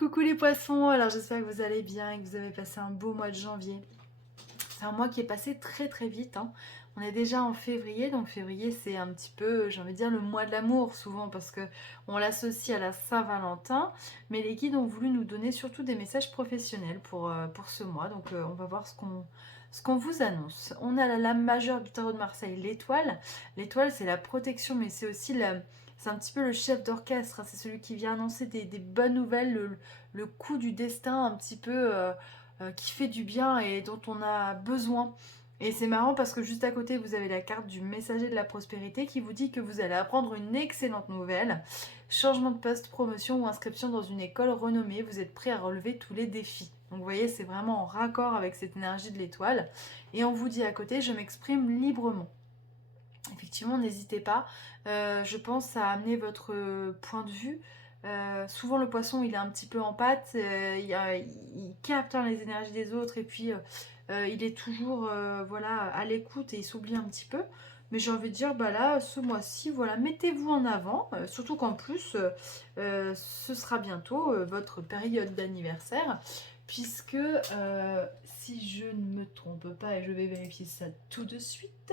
Coucou les poissons, alors j'espère que vous allez bien et que vous avez passé un beau mois de janvier. C'est un mois qui est passé très très vite, hein. On est déjà en février, donc février c'est un petit peu, j'ai envie de dire, le mois de l'amour souvent parce que on l'associe à la Saint-Valentin, mais les guides ont voulu nous donner surtout des messages professionnels pour ce mois, donc on va voir ce qu'on vous annonce. On a la lame majeure du tarot de Marseille, l'étoile. L'étoile c'est la protection, mais c'est aussi c'est un petit peu le chef d'orchestre, hein. C'est celui qui vient annoncer des bonnes nouvelles, le coup du destin un petit peu qui fait du bien et dont on a besoin. Et c'est marrant parce que juste à côté, vous avez la carte du messager de la prospérité qui vous dit que vous allez apprendre une excellente nouvelle. Changement de poste, promotion ou inscription dans une école renommée. Vous êtes prêt à relever tous les défis. Donc vous voyez, c'est vraiment en raccord avec cette énergie de l'étoile. Et on vous dit à côté, je m'exprime librement. Effectivement, n'hésitez pas. Je pense à amener votre point de vue. Souvent, le poisson, il est un petit peu en pâte. Il capte, hein, les énergies des autres et puis il est toujours voilà, à l'écoute et il s'oublie un petit peu. Mais j'ai envie de dire, bah là, ce mois-ci, voilà, mettez-vous en avant. Surtout qu'en plus, ce sera bientôt votre période d'anniversaire. Puisque, si je ne me trompe pas, et je vais vérifier ça tout de suite,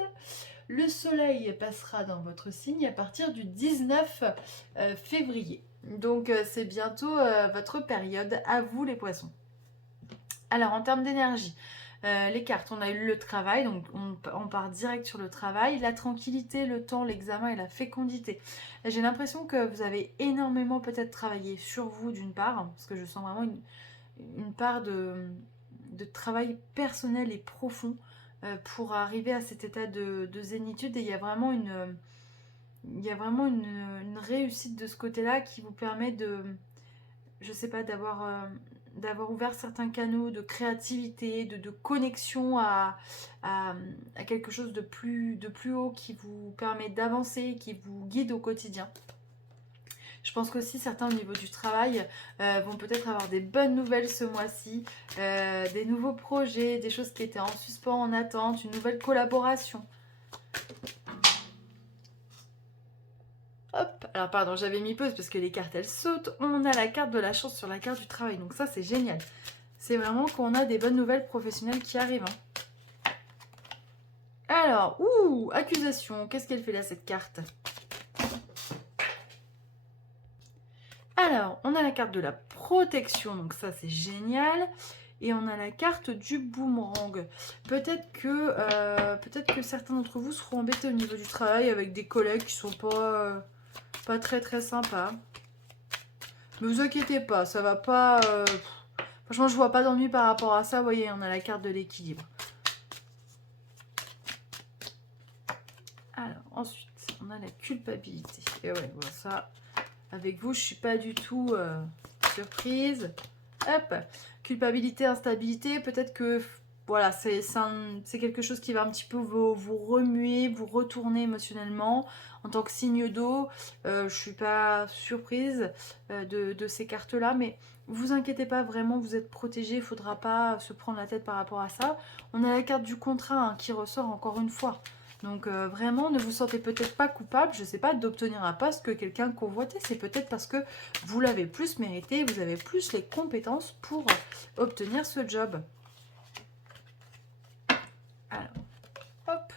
le soleil passera dans votre signe à partir du 19 février. Donc c'est bientôt votre période, à vous les poissons. Alors en termes d'énergie, les cartes, on a eu le travail, donc on part direct sur le travail, la tranquillité, le temps, l'examen et la fécondité. J'ai l'impression que vous avez énormément peut-être travaillé sur vous d'une part, parce que je sens vraiment une part de travail personnel et profond pour arriver à cet état de zénitude. Et il y a vraiment une réussite de ce côté-là qui vous permet de, je sais pas, d'avoir ouvert certains canaux de créativité, de connexion à quelque chose de plus haut qui vous permet d'avancer, qui vous guide au quotidien. Je pense qu'aussi certains au niveau du travail vont peut-être avoir des bonnes nouvelles ce mois-ci, des nouveaux projets, des choses qui étaient en suspens, en attente, une nouvelle collaboration. Hop, alors pardon, j'avais mis pause parce que les cartes elles sautent. On a la carte de la chance sur la carte du travail, donc ça c'est génial. C'est vraiment qu'on a des bonnes nouvelles professionnelles qui arrivent, hein. Alors, accusation, qu'est-ce qu'elle fait là cette carte? Alors, on a la carte de la protection, donc ça c'est génial. Et on a la carte du boomerang. Peut-être que certains d'entre vous seront embêtés au niveau du travail avec des collègues qui sont pas très très sympas. Mais vous inquiétez pas, ça va pas... Franchement, je vois pas d'ennui par rapport à ça. Vous voyez, on a la carte de l'équilibre. Alors, ensuite, on a la culpabilité. Et ouais, voilà, ça, avec vous, je suis pas du tout surprise. Hop, culpabilité, instabilité, peut-être que voilà, c'est quelque chose qui va un petit peu vous remuer, vous retourner émotionnellement. En tant que signe d'eau, je ne suis pas surprise de ces cartes-là, mais vous inquiétez pas, vraiment, vous êtes protégés, il ne faudra pas se prendre la tête par rapport à ça. On a la carte du contrat, hein, qui ressort encore une fois. Donc vraiment, ne vous sentez peut-être pas coupable, je ne sais pas, d'obtenir un poste que quelqu'un convoitait. C'est peut-être parce que vous l'avez plus mérité, vous avez plus les compétences pour obtenir ce job. Alors, hop.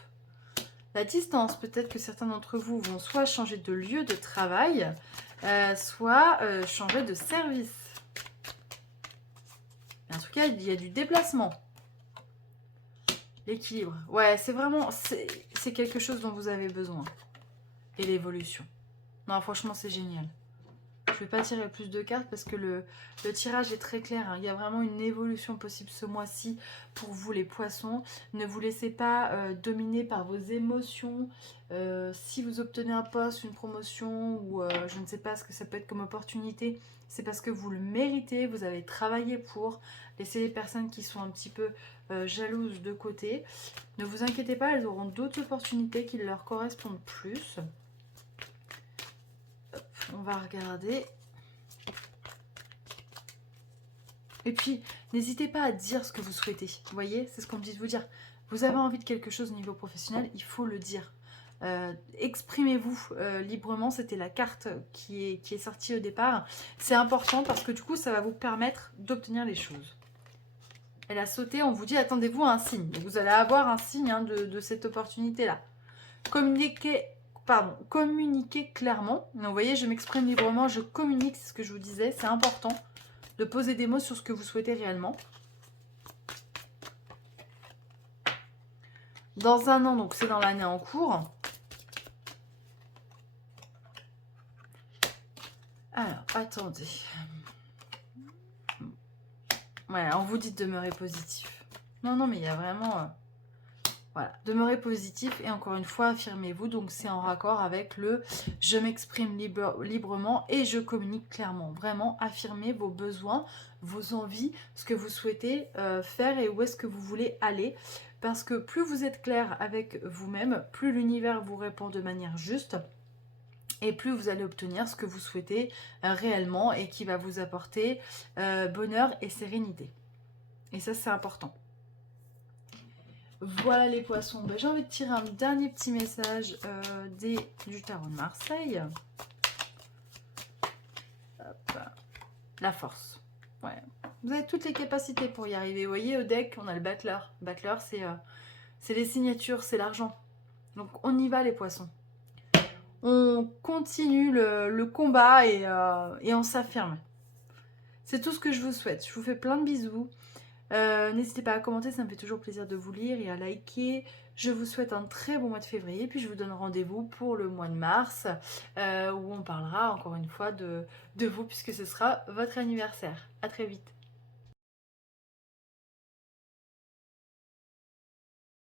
La distance, peut-être que certains d'entre vous vont soit changer de lieu de travail, soit changer de service. En tout cas, il y a du déplacement. L'équilibre. Ouais, c'est vraiment... C'est quelque chose dont vous avez besoin. Et l'évolution. Non, franchement, c'est génial. Je ne vais pas tirer plus de cartes parce que le tirage est très clair, hein. Il y a vraiment une évolution possible ce mois-ci pour vous les poissons. Ne vous laissez pas dominer par vos émotions. Si vous obtenez un poste, une promotion ou je ne sais pas ce que ça peut être comme opportunité, c'est parce que vous le méritez, vous avez travaillé pour. Laissez les personnes qui sont un petit peu jalouses de côté. Ne vous inquiétez pas, elles auront d'autres opportunités qui leur correspondent plus. On va regarder. Et puis, n'hésitez pas à dire ce que vous souhaitez. Vous voyez, c'est ce qu'on me dit de vous dire. Vous avez envie de quelque chose au niveau professionnel, il faut le dire. Exprimez-vous librement, c'était la carte qui est sortie au départ. C'est important parce que du coup, ça va vous permettre d'obtenir les choses. Elle a sauté, on vous dit, attendez-vous à un signe. Donc, vous allez avoir un signe hein, de cette opportunité-là. Communiquez clairement. Donc, vous voyez, je m'exprime librement, je communique, c'est ce que je vous disais. C'est important de poser des mots sur ce que vous souhaitez réellement. Dans un an, donc c'est dans l'année en cours. Alors, attendez. Voilà, on vous dit de demeurer positif. Non, mais il y a vraiment... voilà, demeurez positif et encore une fois, affirmez-vous. Donc, c'est en raccord avec le « je m'exprime librement et je communique clairement ». Vraiment, affirmez vos besoins, vos envies, ce que vous souhaitez faire et où est-ce que vous voulez aller. Parce que plus vous êtes clair avec vous-même, plus l'univers vous répond de manière juste et plus vous allez obtenir ce que vous souhaitez réellement et qui va vous apporter bonheur et sérénité. Et ça, c'est important. Voilà les poissons. Ben, j'ai envie de tirer un dernier petit message du tarot de Marseille. Hop. La force. Ouais. Vous avez toutes les capacités pour y arriver. Vous voyez, au deck, on a le battleur. Le battleur, c'est les signatures, c'est l'argent. Donc, on y va les poissons. On continue le combat et on s'affirme. C'est tout ce que je vous souhaite. Je vous fais plein de bisous. N'hésitez pas à commenter, ça me fait toujours plaisir de vous lire et à liker. Je vous souhaite un très bon mois de février, puis je vous donne rendez-vous pour le mois de mars, où on parlera encore une fois de vous, puisque ce sera votre anniversaire. À très vite.